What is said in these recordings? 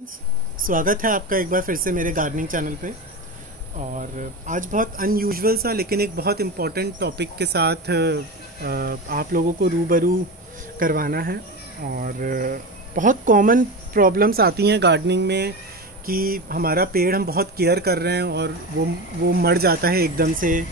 स्वागत है आपका एक बार फिर से मेरे गार्डनिंग चैनल पे। और आज बहुत अनयूजुअल सा लेकिन एक बहुत इम्पोर्टेंट टॉपिक के साथ आप लोगों को रूबरू करवाना है। और बहुत कॉमन प्रॉब्लम्स आती हैं गार्डनिंग में कि हमारा पेड़ हम बहुत केयर कर रहे हैं और वो मर जाता है एकदम से,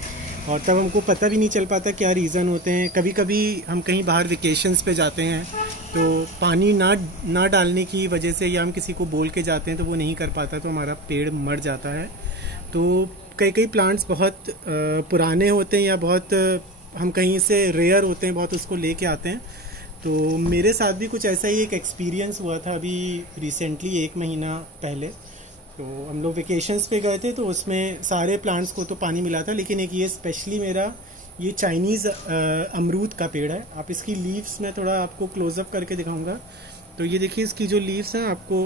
और तब हमको पता भी नहीं चल पाता क्या रीज़न होते हैं। कभी कभी हम कहीं बाहर वेकेशंस पे जाते हैं तो पानी ना डालने की वजह से, या हम किसी को बोल के जाते हैं तो वो नहीं कर पाता, तो हमारा पेड़ मर जाता है। तो कई प्लांट्स बहुत पुराने होते हैं या बहुत हम कहीं से रेयर होते हैं, बहुत उसको लेके आते हैं। तो मेरे साथ भी कुछ ऐसा ही एक एक्सपीरियंस हुआ था अभी रिसेंटली, 1 महीना पहले। तो हम लोग वेकेशंस पे गए थे, तो उसमें सारे प्लांट्स को तो पानी मिला था, लेकिन एक ये स्पेशली मेरा ये चाइनीज़ अमरूद का पेड़ है। आप इसकी लीव्स मैं थोड़ा आपको क्लोजअप करके दिखाऊंगा। तो ये देखिए, इसकी जो लीव्स हैं आपको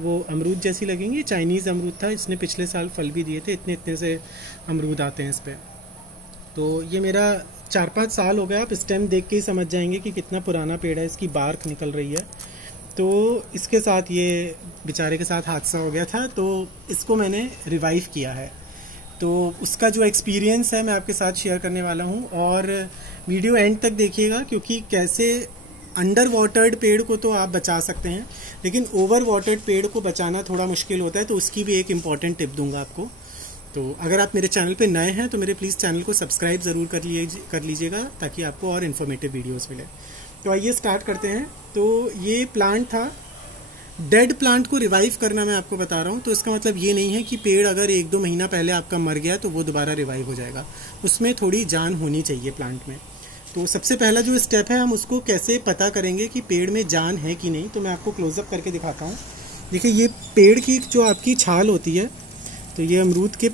वो अमरूद जैसी लगेंगी। चाइनीज़ अमरूद था, इसने पिछले साल फल भी दिए थे। इतने से अमरूद आते हैं इस पर। तो ये मेरा 4-5 साल हो गया। आप स्टेम देख के ही समझ जाएंगे कि कितना पुराना पेड़ है। इसकी बार्क निकल रही है। तो इसके साथ ये बेचारे के साथ हादसा हो गया था, तो इसको मैंने रिवाइव किया है। तो उसका जो एक्सपीरियंस है मैं आपके साथ शेयर करने वाला हूँ, और वीडियो एंड तक देखिएगा, क्योंकि कैसे अंडर वाटर्ड पेड़ को तो आप बचा सकते हैं, लेकिन ओवर वाटर्ड पेड़ को बचाना थोड़ा मुश्किल होता है। तो उसकी भी एक इम्पॉर्टेंट टिप दूंगा आपको। तो अगर आप मेरे चैनल पे नए हैं तो मेरे प्लीज़ चैनल को सब्सक्राइब ज़रूर कर लीजिएगा, ताकि आपको और इन्फॉर्मेटिव वीडियोज़ मिले। तो आइए स्टार्ट करते हैं। तो ये प्लांट था, डेड प्लांट को रिवाइव करना मैं आपको बता रहा हूँ। तो इसका मतलब ये नहीं है कि पेड़ अगर 1-2 महीना पहले आपका मर गया तो वो दोबारा रिवाइव हो जाएगा। उसमें थोड़ी जान होनी चाहिए प्लांट में। तो सबसे पहला जो स्टेप है, हम उसको कैसे पता करेंगे कि पेड़ में जान है कि नहीं, तो मैं आपको क्लोजअप करके दिखाता हूँ। देखिए, ये पेड़ की जो आपकी छाल होती है, तो ये अमरूद के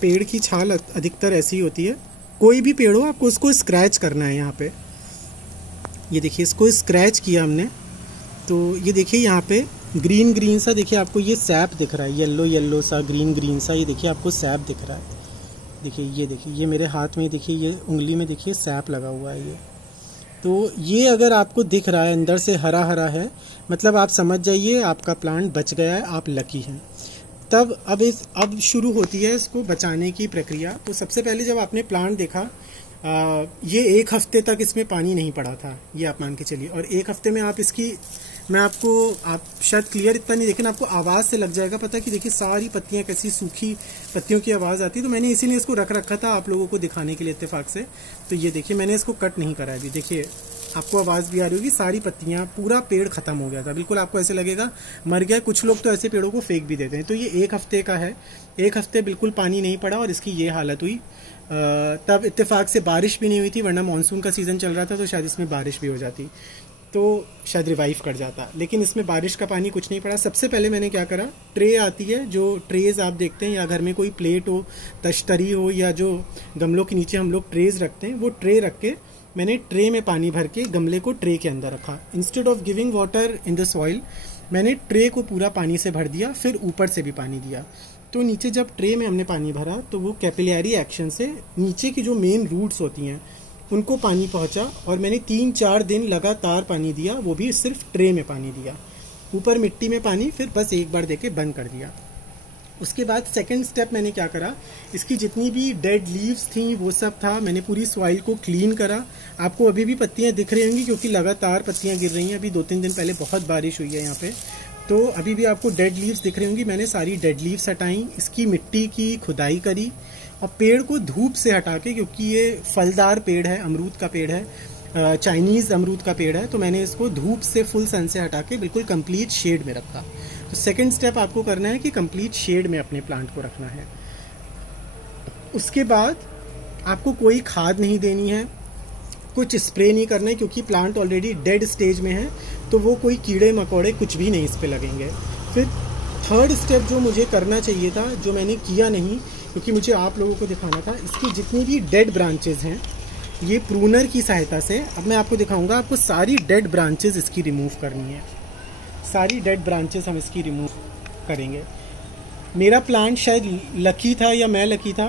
पेड़ की छाल अधिकतर ऐसी होती है। कोई भी पेड़ हो, आपको उसको स्क्रैच करना है। यहाँ पे ये देखिए, इसको स्क्रैच किया हमने, तो ये देखिए यहाँ पे ग्रीन सा, देखिए आपको ये सैप दिख रहा है, येलो सा, ग्रीन सा। ये देखिए आपको सैप दिख रहा है। देखिए ये मेरे हाथ में, देखिए ये उंगली में, देखिए सैप लगा हुआ है ये। तो ये अगर आपको दिख रहा है अंदर से हरा है, मतलब आप समझ जाइए आपका प्लांट बच गया है, आप लकी हैं। तब अब शुरू होती है इसको बचाने की प्रक्रिया। तो सबसे पहले जब आपने प्लांट देखा, ये 1 हफ्ते तक इसमें पानी नहीं पड़ा था, ये आप मान के चलिए। और 1 हफ्ते में आप इसकी, आप शायद क्लियर इतना नहीं देखें, आपको आवाज़ से लग जाएगा पता कि देखिए सारी पत्तियां कैसी सूखी पत्तियों की आवाज़ आती है। तो मैंने इसीलिए इसको रख रखा था आप लोगों को दिखाने के लिए इत्तेफाक से। तो ये देखिए, मैंने इसको कट नहीं करा अभी। देखिए आपको आवाज़ भी आ रही होगी, सारी पत्तियां, पूरा पेड़ खत्म हो गया था, बिल्कुल आपको ऐसे लगेगा मर गया। कुछ लोग तो ऐसे पेड़ों को फेंक भी देते हैं। तो ये 1 हफ्ते का है, 1 हफ्ते बिल्कुल पानी नहीं पड़ा और इसकी ये हालत हुई। तब इत्तेफाक से बारिश भी नहीं हुई थी, वरना मानसून का सीज़न चल रहा था तो शायद इसमें बारिश भी हो जाती, तो शायद रिवाइव कर जाता। लेकिन इसमें बारिश का पानी कुछ नहीं पड़ा। सबसे पहले मैंने क्या करा, ट्रे आती है, जो ट्रेज आप देखते हैं, या घर में कोई प्लेट हो, तश्तरी हो, या जो गमलों के नीचे हम लोग ट्रेज रखते हैं, वो ट्रे रख के मैंने ट्रे में पानी भर के गमले को ट्रे के अंदर रखा। Instead of giving water in the soil, मैंने ट्रे को पूरा पानी से भर दिया, फिर ऊपर से भी पानी दिया। तो नीचे जब ट्रे में हमने पानी भरा, तो वो कैपिलरी एक्शन से नीचे की जो मेन रूट्स होती हैं उनको पानी पहुंचा, और मैंने 3-4 दिन लगातार पानी दिया, वो भी सिर्फ ट्रे में पानी दिया। ऊपर मिट्टी में पानी फिर बस एक बार देके बंद कर दिया। उसके बाद सेकंड स्टेप मैंने क्या करा, इसकी जितनी भी डेड लीव्स थी वो सब था, मैंने पूरी सॉइल को क्लीन करा। आपको अभी भी पत्तियां दिख रही होंगी, क्योंकि लगातार पत्तियां गिर रही हैं। अभी 2-3 दिन पहले बहुत बारिश हुई है यहाँ पे, तो अभी भी आपको डेड लीव्स दिख रही होंगी। मैंने सारी डेड लीव्स हटाई, इसकी मिट्टी की खुदाई करी, और पेड़ को धूप से हटा के, क्योंकि ये फलदार पेड़ है, अमरूद का पेड़ है, चाइनीज़ अमरूद का पेड़ है, तो मैंने इसको धूप से, फुल सन से हटा के बिल्कुल कंप्लीट शेड में रखा। तो सेकंड स्टेप आपको करना है कि कंप्लीट शेड में अपने प्लांट को रखना है। उसके बाद आपको कोई खाद नहीं देनी है, कुछ स्प्रे नहीं करना है, क्योंकि प्लांट ऑलरेडी डेड स्टेज में है, तो वो कोई कीड़े मकोड़े कुछ भी नहीं इस पर लगेंगे। फिर थर्ड स्टेप जो मुझे करना चाहिए था, जो मैंने किया नहीं, क्योंकि मुझे आप लोगों को दिखाना था, इसकी जितनी भी डेड ब्रांचेज हैं, ये प्रूनर की सहायता से, अब मैं आपको दिखाऊंगा, आपको सारी डेड ब्रांचेज इसकी रिमूव करनी है। सारी डेड ब्रांचेज हम इसकी रिमूव करेंगे। मेरा प्लांट शायद लकी था, या मैं लकी था,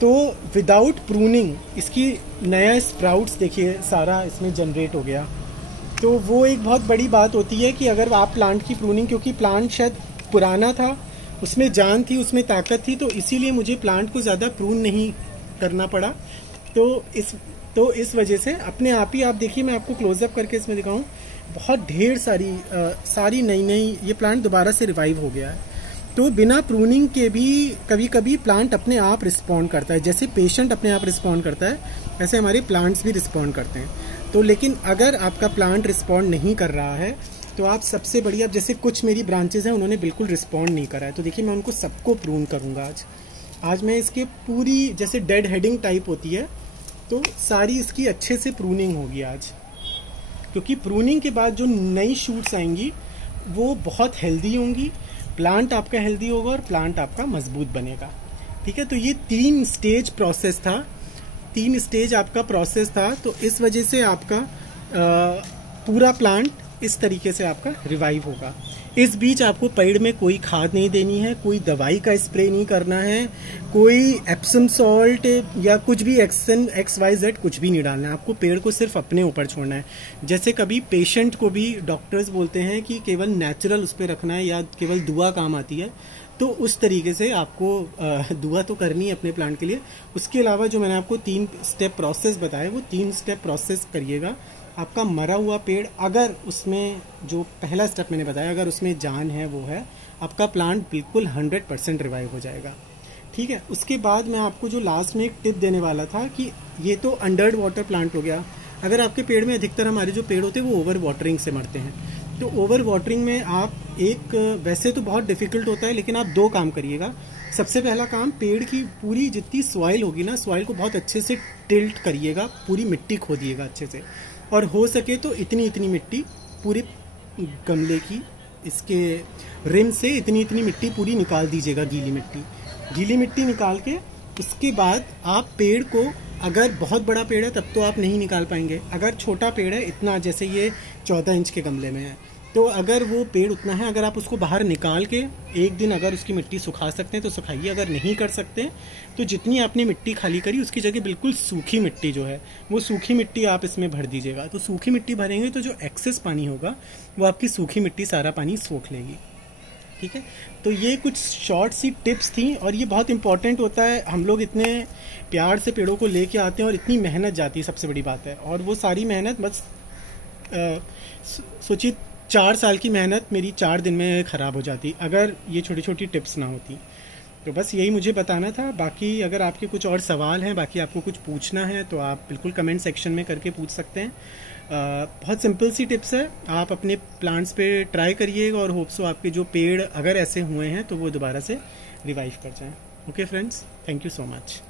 तो विदाउट प्रूनिंग इसकी नया स्प्राउट्स देखिए सारा इसमें जनरेट हो गया। तो वो एक बहुत बड़ी बात होती है कि अगर आप प्लांट की प्रूनिंग, क्योंकि प्लांट शायद पुराना था, उसमें जान थी, उसमें ताकत थी, तो इसीलिए मुझे प्लांट को ज़्यादा प्रून नहीं करना पड़ा। तो इस वजह से अपने आप ही, आप देखिए मैं आपको क्लोजअप करके इसमें दिखाऊं, बहुत ढेर सारी नई ये प्लांट दोबारा से रिवाइव हो गया है। तो बिना प्रूनिंग के भी कभी कभी प्लांट अपने आप रिस्पॉन्ड करता है, जैसे पेशेंट अपने आप रिस्पॉन्ड करता है ऐसे हमारे प्लांट्स भी रिस्पॉन्ड करते हैं। तो लेकिन अगर आपका प्लांट रिस्पॉन्ड नहीं कर रहा है तो आप सबसे बढ़िया, जैसे कुछ मेरी ब्रांचेज हैं उन्होंने बिल्कुल रिस्पॉन्ड नहीं करा है, तो देखिए मैं उनको सबको प्रून करूँगा आज मैं इसके पूरी, जैसे डेड हेडिंग टाइप होती है तो सारी इसकी अच्छे से प्रूनिंग होगी आज, क्योंकि प्रूनिंग के बाद जो नई शूट्स आएंगी वो बहुत हेल्दी होंगी, प्लांट आपका हेल्दी होगा और प्लांट आपका मजबूत बनेगा। ठीक है, तो ये 3 स्टेज प्रोसेस था, 3 स्टेज आपका प्रोसेस था। तो इस वजह से आपका पूरा प्लांट इस तरीके से आपका रिवाइव होगा। इस बीच आपको पेड़ में कोई खाद नहीं देनी है, कोई दवाई का स्प्रे नहीं करना है, कोई एप्सम सॉल्ट या कुछ भी XYZ कुछ भी नहीं डालना है। आपको पेड़ को सिर्फ अपने ऊपर छोड़ना है। जैसे कभी पेशेंट को भी डॉक्टर्स बोलते हैं कि केवल नेचुरल उस पर रखना है या केवल दुआ काम आती है, तो उस तरीके से आपको दुआ तो करनी है अपने प्लांट के लिए। उसके अलावा जो मैंने आपको 3 स्टेप प्रोसेस बताए वो 3 स्टेप प्रोसेस करिएगा। आपका मरा हुआ पेड़, अगर उसमें जो पहला स्टेप मैंने बताया अगर उसमें जान है वो है, आपका प्लांट बिल्कुल 100% रिवाइव हो जाएगा। ठीक है, उसके बाद मैं आपको जो लास्ट में एक टिप देने वाला था कि ये तो अंडर वाटर प्लांट हो गया। अगर आपके पेड़ में, अधिकतर हमारे जो पेड़ होते हैं वो ओवर वाटरिंग से मरते हैं, तो ओवर वाटरिंग में आप वैसे तो बहुत डिफिकल्ट होता है लेकिन आप 2 काम करिएगा। सबसे पहला काम, पेड़ की पूरी जितनी सॉइल होगी ना, सॉइल को बहुत अच्छे से टिल्ट करिएगा, पूरी मिट्टी खोदिएगा अच्छे से, और हो सके तो इतनी मिट्टी पूरे गमले की, इसके रिम से इतनी मिट्टी पूरी निकाल दीजिएगा, गीली मिट्टी निकाल के उसके बाद आप पेड़ को, अगर बहुत बड़ा पेड़ है तब तो आप नहीं निकाल पाएंगे, अगर छोटा पेड़ है इतना, जैसे ये 14 इंच के गमले में है, तो अगर वो पेड़ उतना है, अगर आप उसको बाहर निकाल के एक दिन अगर उसकी मिट्टी सुखा सकते हैं तो सुखाइए, अगर नहीं कर सकते तो जितनी आपने मिट्टी खाली करी उसकी जगह बिल्कुल सूखी मिट्टी जो है वो सूखी मिट्टी आप इसमें भर दीजिएगा। तो सूखी मिट्टी भरेंगे तो जो एक्सेस पानी होगा वो आपकी सूखी मिट्टी सारा पानी सोख लेगी। ठीक है, तो ये कुछ शॉर्ट सी टिप्स थी और ये बहुत इंपॉर्टेंट होता है। हम लोग इतने प्यार से पेड़ों को लेके आते हैं और इतनी मेहनत जाती है, सबसे बड़ी बात है, और वो सारी मेहनत बस सोचिए 4 साल की मेहनत मेरी 4 दिन में ख़राब हो जाती अगर ये छोटी छोटी टिप्स ना होती। तो बस यही मुझे बताना था। बाकी अगर आपके कुछ और सवाल हैं, बाकी आपको कुछ पूछना है तो आप बिल्कुल कमेंट सेक्शन में करके पूछ सकते हैं। बहुत सिंपल सी टिप्स है, आप अपने प्लांट्स पे ट्राई करिएगा और होप सो आपके जो पेड़ अगर ऐसे हुए हैं तो वो दोबारा से रिवाइव कर जाएं। Okay friends, thank you so much.